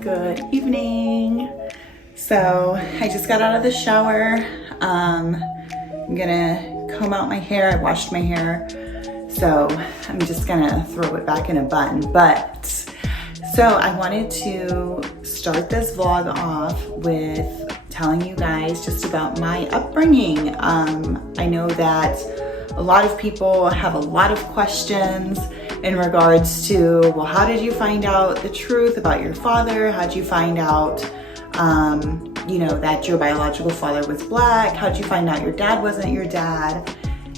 Good evening. So I just got out of the shower. I'm gonna comb out my hair. I washed my hair, so I'm just gonna throw it back in a bun. So I wanted to start this vlog off with telling you guys just about my upbringing. I know that a lot of people have a lot of questions in regards to, well, how did you find out the truth about your father? How'd you find out, that your biological father was Black? How'd you find out your dad wasn't your dad?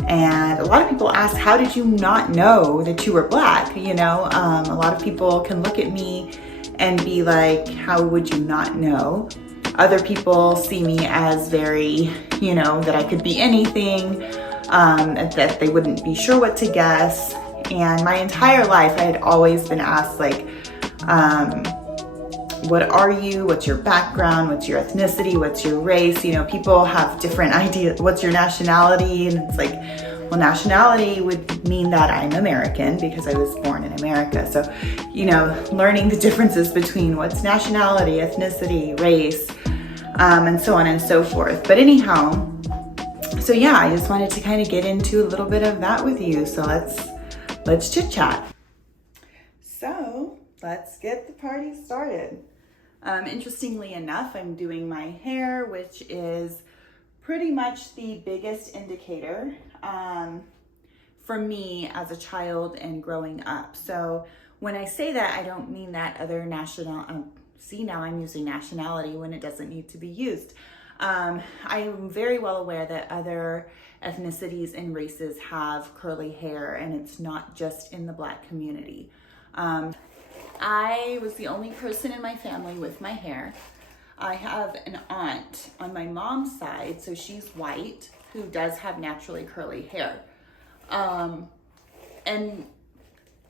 And a lot of people ask, how did you not know that you were Black? A lot of people can look at me and be like, how would you not know? Other people see me as very, that I could be anything, that they wouldn't be sure what to guess. And my entire life, I had always been asked, like, what are you? What's your background? What's your ethnicity? What's your race? People have different ideas. What's your nationality? And it's like, well, nationality would mean that I'm American because I was born in America. So, learning the differences between what's nationality, ethnicity, race, and so on and so forth. But anyhow, so yeah, I just wanted to kind of get into a little bit of that with you. So let's chit chat. So let's get the party started. Interestingly enough, I'm doing my hair, which is pretty much the biggest indicator for me as a child and growing up. So when I say that, I don't mean that other see, now I'm using nationality when it doesn't need to be used. I am very well aware that other ethnicities and races have curly hair, and it's not just in the Black community. I was the only person in my family with my hair. I have an aunt on my mom's side, so she's white, who does have naturally curly hair. And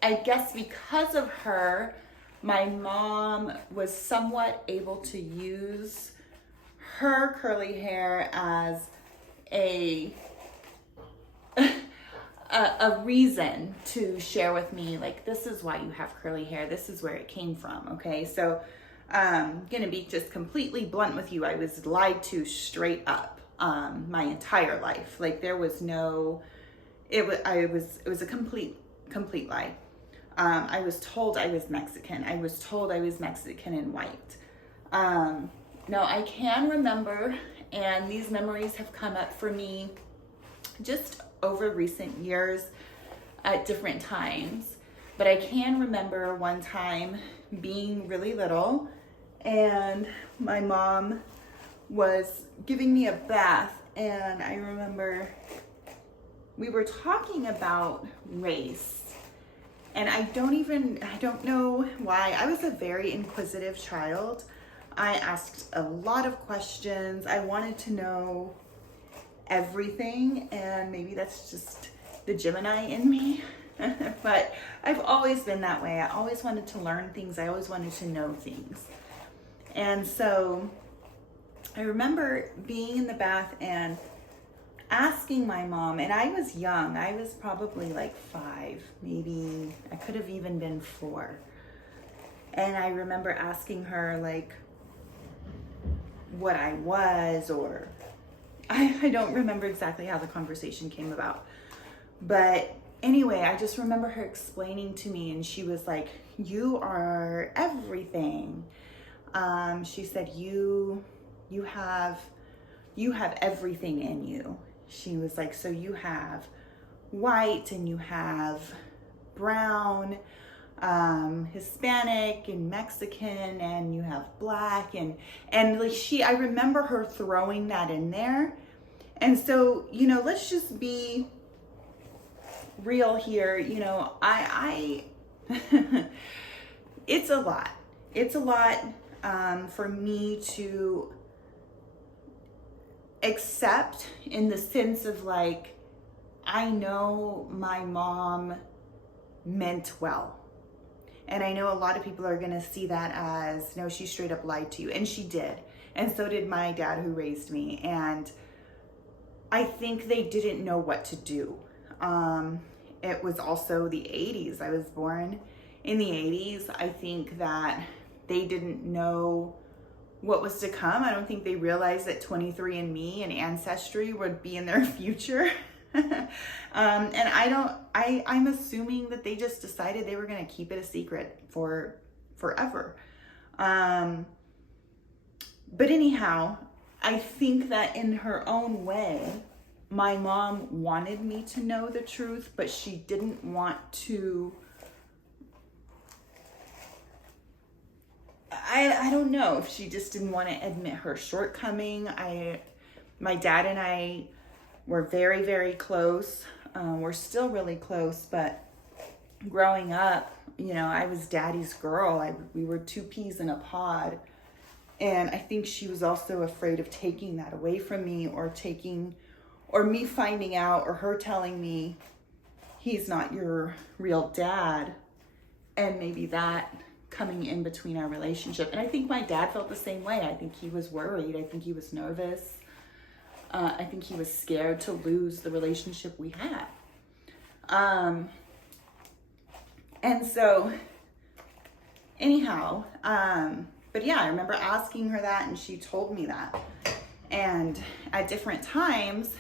I guess because of her, my mom was somewhat able to use her curly hair as a reason to share with me, like, this is why you have curly hair. This is where it came from. Okay. So I'm going to be just completely blunt with you. I was lied to straight up, my entire life. Like, there was no, it was a complete lie. I was told I was Mexican. I was told I was Mexican and white. Now I can remember, and these memories have come up for me just over recent years at different times, but I can remember one time being really little and my mom was giving me a bath, and I remember we were talking about race, and I don't know why. I was a very inquisitive child. I asked a lot of questions. I wanted to know everything, and maybe that's just the Gemini in me. But I've always been that way. I always wanted to learn things. I always wanted to know things. And so I remember being in the bath and asking my mom, and I was young. I was probably like 5, maybe I could have even been 4. And I remember asking her, like, what I was, or I don't remember exactly how the conversation came about. But anyway, I just remember her explaining to me, and she was like, you are everything. She said, you have everything in you. She was like, so you have white, and you have brown, Hispanic and Mexican, and you have Black, and like I remember her throwing that in there. And so, let's just be real here. I it's a lot for me to accept, in the sense of, like, I know my mom meant well. And I know a lot of people are going to see that as, no, she straight up lied to you. And she did. And so did my dad, who raised me. And I think they didn't know what to do. It was also the 80s. I was born in the 80s. I think that they didn't know what was to come. I don't think they realized that 23andMe and Ancestry would be in their future. And I'm assuming that they just decided they were going to keep it a secret for forever. But anyhow, I think that in her own way, my mom wanted me to know the truth, but she didn't want to. I don't know if she just didn't want to admit her shortcoming. My dad and I were very, very close. We're still really close, but growing up, you know, I was daddy's girl. We were two peas in a pod. And I think she was also afraid of taking that away from me, or me finding out, or her telling me he's not your real dad. And maybe that coming in between our relationship. And I think my dad felt the same way. I think he was worried. I think he was nervous. I think he was scared to lose the relationship we had. And so anyhow, but yeah, I remember asking her that, and she told me that. And at different times,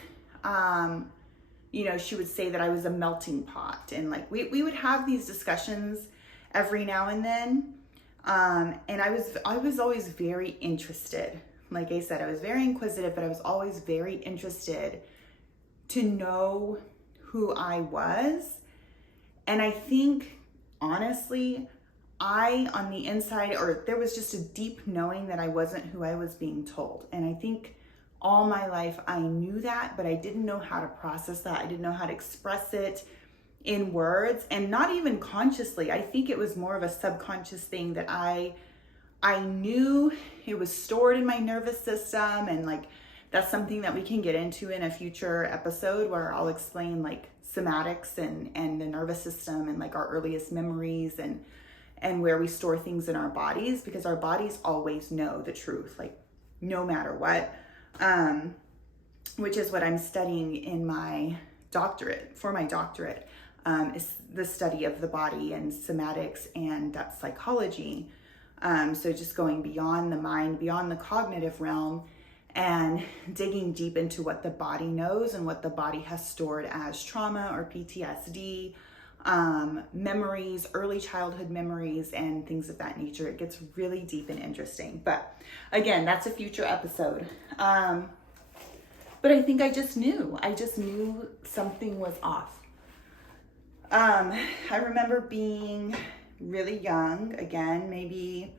you know, she would say that I was a melting pot. And like, we would have these discussions every now and then. And I was always very interested. Like I said, I was very inquisitive, but I was always very interested to know who I was. And I think, honestly, on the inside, or there was just a deep knowing that I wasn't who I was being told. And I think all my life I knew that, but I didn't know how to process that. I didn't know how to express it in words, and not even consciously. I think it was more of a subconscious thing that I knew. It was stored in my nervous system, and like that's something that we can get into in a future episode where I'll explain like somatics and the nervous system and like our earliest memories and where we store things in our bodies, because our bodies always know the truth, like no matter what, which is what I'm studying in my doctorate, is the study of the body and somatics and that psychology. So just going beyond the mind, beyond the cognitive realm, and digging deep into what the body knows and what the body has stored as trauma or PTSD, memories, early childhood memories, and things of that nature. It gets really deep and interesting. But again, that's a future episode. But I think I just knew something was off. I remember being really young, again, maybe,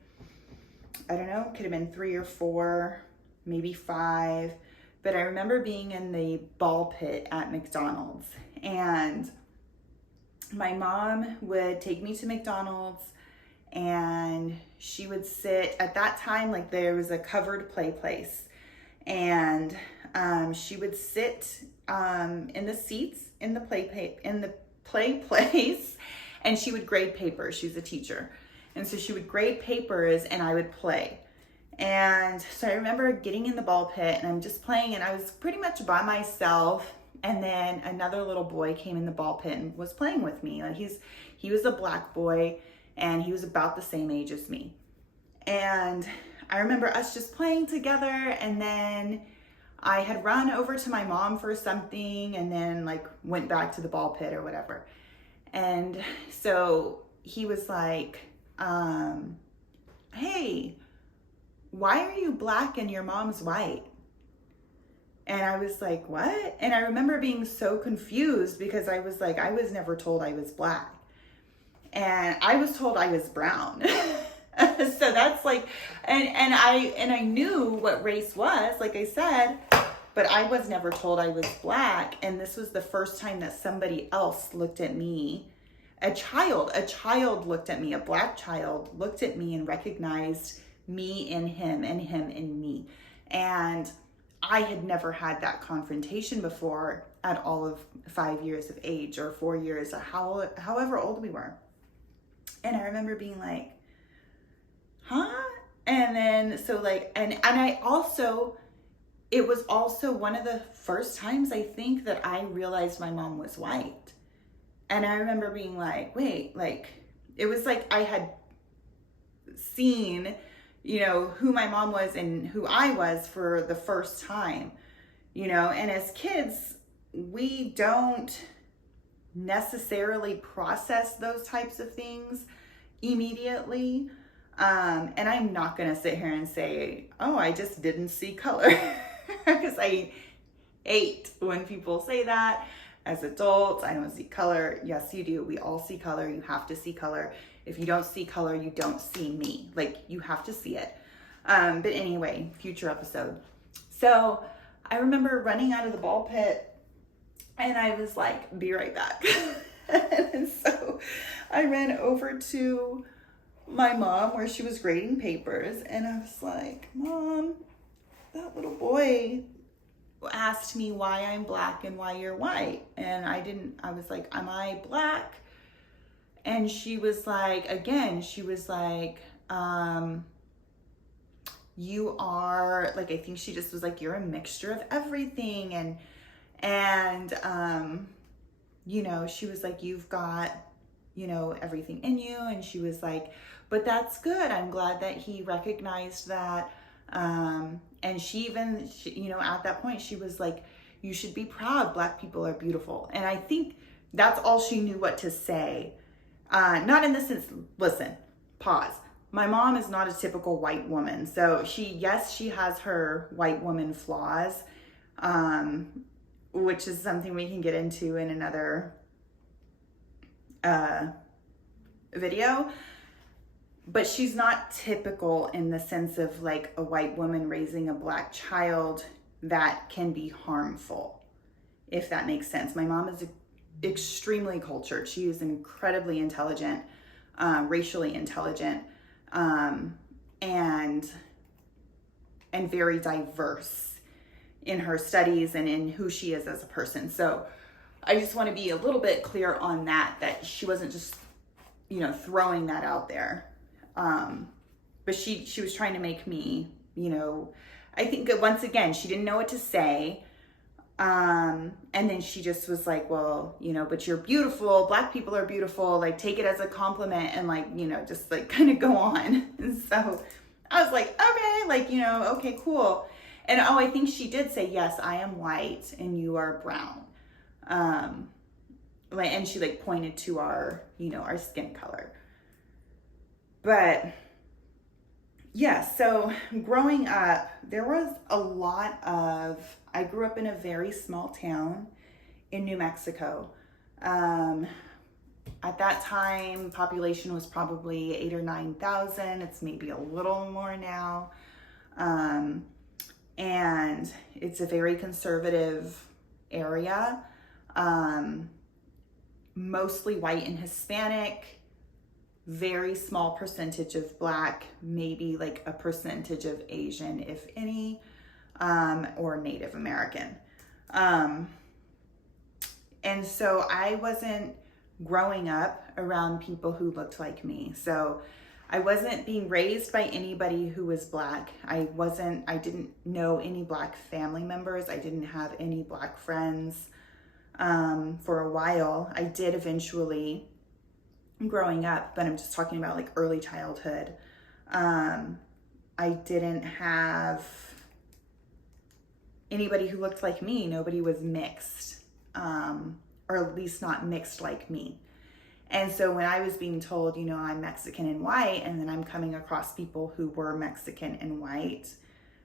I don't know, could have been 3 or 4, maybe 5, but I remember being in the ball pit at McDonald's, and my mom would take me to McDonald's, and she would sit, at that time, like there was a covered play place, and she would sit in the seats in the play place, and she would grade papers. She was a teacher, and so she would grade papers and I would play. And so I remember getting in the ball pit and I'm just playing, and I was pretty much by myself, and then another little boy came in the ball pit and was playing with me. Like he was a black boy, and he was about the same age as me. And I remember us just playing together, and then I had run over to my mom for something, and then like went back to the ball pit or whatever. And so he was like, hey, why are you black and your mom's white? And I was like, what? And I remember being so confused, because I was like, I was never told I was black. And I was told I was brown. So that's like, and I knew what race was, like I said, but I was never told I was black. And this was the first time that somebody else looked at me, a child looked at me, a black child looked at me and recognized me in him and him in me. And I had never had that confrontation before at all of 5 years of age, or 4 years, or however old we were. And I remember being like, huh? And then, so like, and I also, it was also one of the first times I think that I realized my mom was white. And I remember being like, wait, like, it was like I had seen, you know, who my mom was and who I was for the first time, you know. And as kids, we don't necessarily process those types of things immediately. And I'm not going to sit here and say, oh, I just didn't see color, because I hate when people say that. As adults, I don't see color. Yes, you do. We all see color. You have to see color. If you don't see color, you don't see me. Like, you have to see it. But anyway, future episode. So I remember running out of the ball pit, and I was like, be right back. And so I ran over to my mom where she was grading papers, and I was like, Mom, that little boy asked me why I'm black and why you're white. And I was like, am I black? And she was like, you are, like, I think she just was like, you're a mixture of everything. And you know, she was like, you've got, you know, everything in you. And she was like, but that's good. I'm glad that he recognized that. And she, you know, at that point, she was like, you should be proud. Black people are beautiful. And I think that's all she knew what to say. Not in the sense, listen, pause. My mom is not a typical white woman. So yes, she has her white woman flaws, which is something we can get into in another video. But she's not typical in the sense of like a white woman raising a black child that can be harmful, if that makes sense. My mom is extremely cultured. She is incredibly intelligent, racially intelligent, and very diverse in her studies and in who she is as a person. So I just want to be a little bit clear on that she wasn't just, you know, throwing that out there. But she was trying to make me, you know, I think that once again, she didn't know what to say. And then she just was like, well, you know, but you're beautiful. Black people are beautiful. Like, take it as a compliment, and like, you know, just like kind of go on. And so I was like, okay, like, you know, okay, cool. And oh, I think she did say, yes, I am white and you are brown. And she like pointed to our, you know, our skin color. But yeah, so growing up, there was a lot of, I grew up in a very small town in New Mexico. At that time, population was probably 8,000 or 9,000. It's maybe a little more now. And it's a very conservative area, mostly white and Hispanic. Very small percentage of black, maybe like a percentage of Asian, if any, or Native American. And so I wasn't growing up around people who looked like me. So I wasn't being raised by anybody who was black. I didn't know any black family members. I didn't have any black friends for a while. I did eventually growing up, but I'm just talking about like early childhood. I didn't have anybody who looked like me. Nobody was mixed, or at least not mixed like me. And so when I was being told, you know, I'm Mexican and white, and then I'm coming across people who were Mexican and white,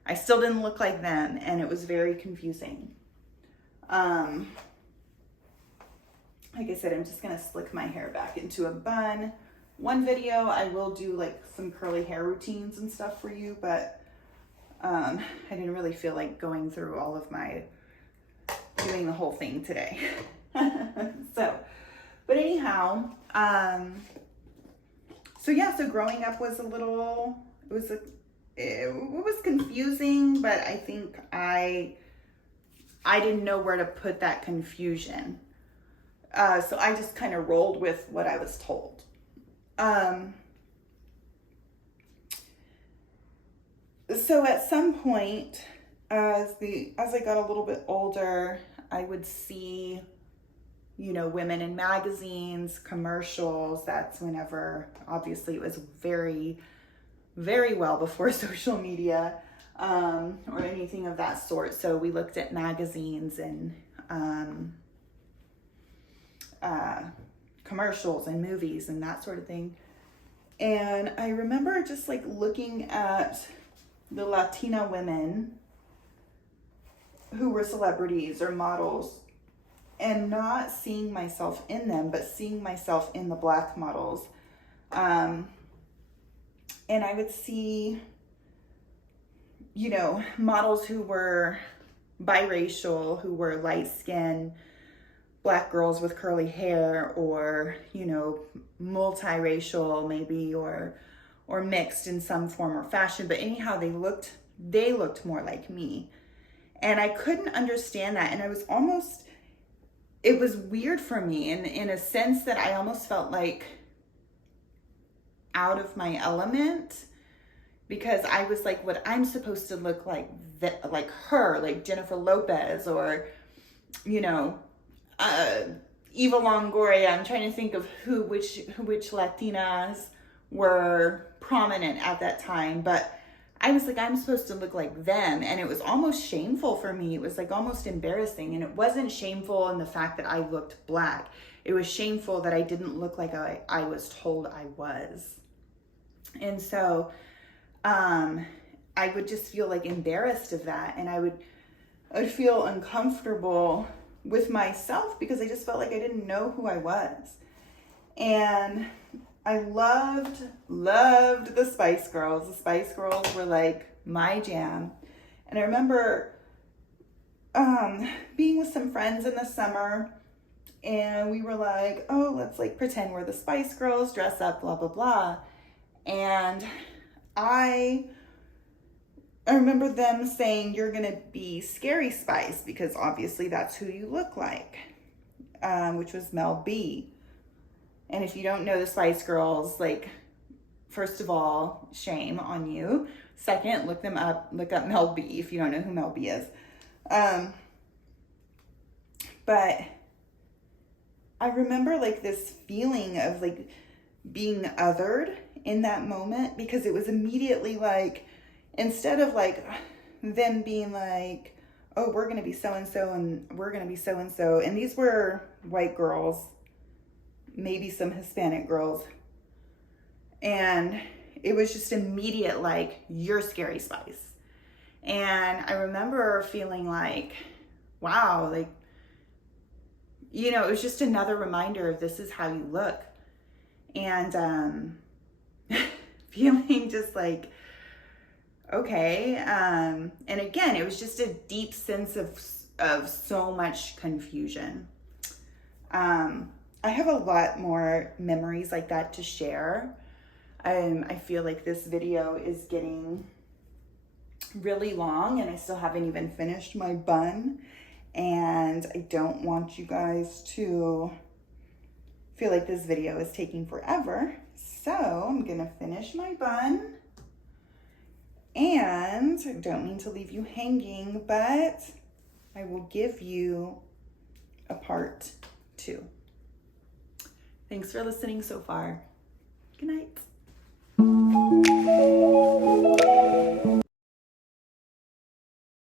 I still didn't look like them, and it was very confusing. Like I said, I'm just gonna slick my hair back into a bun. One video, I will do like some curly hair routines and stuff for you, but I didn't really feel like going through all of doing the whole thing today. But anyhow, so growing up was it was confusing, but I think I didn't know where to put that confusion. So I just kind of rolled with what I was told. So at some point, as I got a little bit older, I would see, you know, women in magazines, commercials. That's whenever, obviously, it was very very well before social media or anything of that sort. So we looked at magazines and commercials and movies and that sort of thing. And I remember just like looking at the Latina women who were celebrities or models and not seeing myself in them, but seeing myself in the Black models. And I would see, you know, models who were biracial, who were light-skinned, Black girls with curly hair, or, you know, multiracial maybe, or mixed in some form or fashion. But anyhow, they looked more like me. And I couldn't understand that. And it was weird for me in a sense that I almost felt like out of my element, because I was like, what I'm supposed to look like her, like Jennifer Lopez, or, you know, Eva Longoria. I'm trying to think of which Latinas were prominent at that time, but I was like, I'm supposed to look like them. And it was almost shameful for me. It was like almost embarrassing. And it wasn't shameful in the fact that I looked Black. It was shameful that I didn't look like I was told I was. And so I would just feel like embarrassed of that. And I would feel uncomfortable with myself because I just felt like I didn't know who I was. And I loved the Spice Girls. The Spice Girls were like my jam. And I remember being with some friends in the summer, and we were like, oh, let's like pretend we're the Spice Girls, dress up, blah, blah, blah. And I remember them saying, you're going to be Scary Spice because obviously that's who you look like, which was Mel B. And if you don't know the Spice Girls, like, first of all, shame on you. Second, look up Mel B if you don't know who Mel B is. But I remember like this feeling of like being othered in that moment, because it was immediately like, instead of like them being like, oh, we're going to be so-and-so and we're going to be so-and-so. And these were white girls, maybe some Hispanic girls. And it was just immediate, like, you're Scary Spice. And I remember feeling like, wow, like, you know, it was just another reminder of this is how you look. And feeling just like, okay. And again, it was just a deep sense of so much confusion. I have a lot more memories like that to share. I feel like this video is getting really long and I still haven't even finished my bun. And I don't want you guys to feel like this video is taking forever. So I'm gonna finish my bun. And I don't mean to leave you hanging, but I will give you a part 2. Thanks for listening so far. Good night.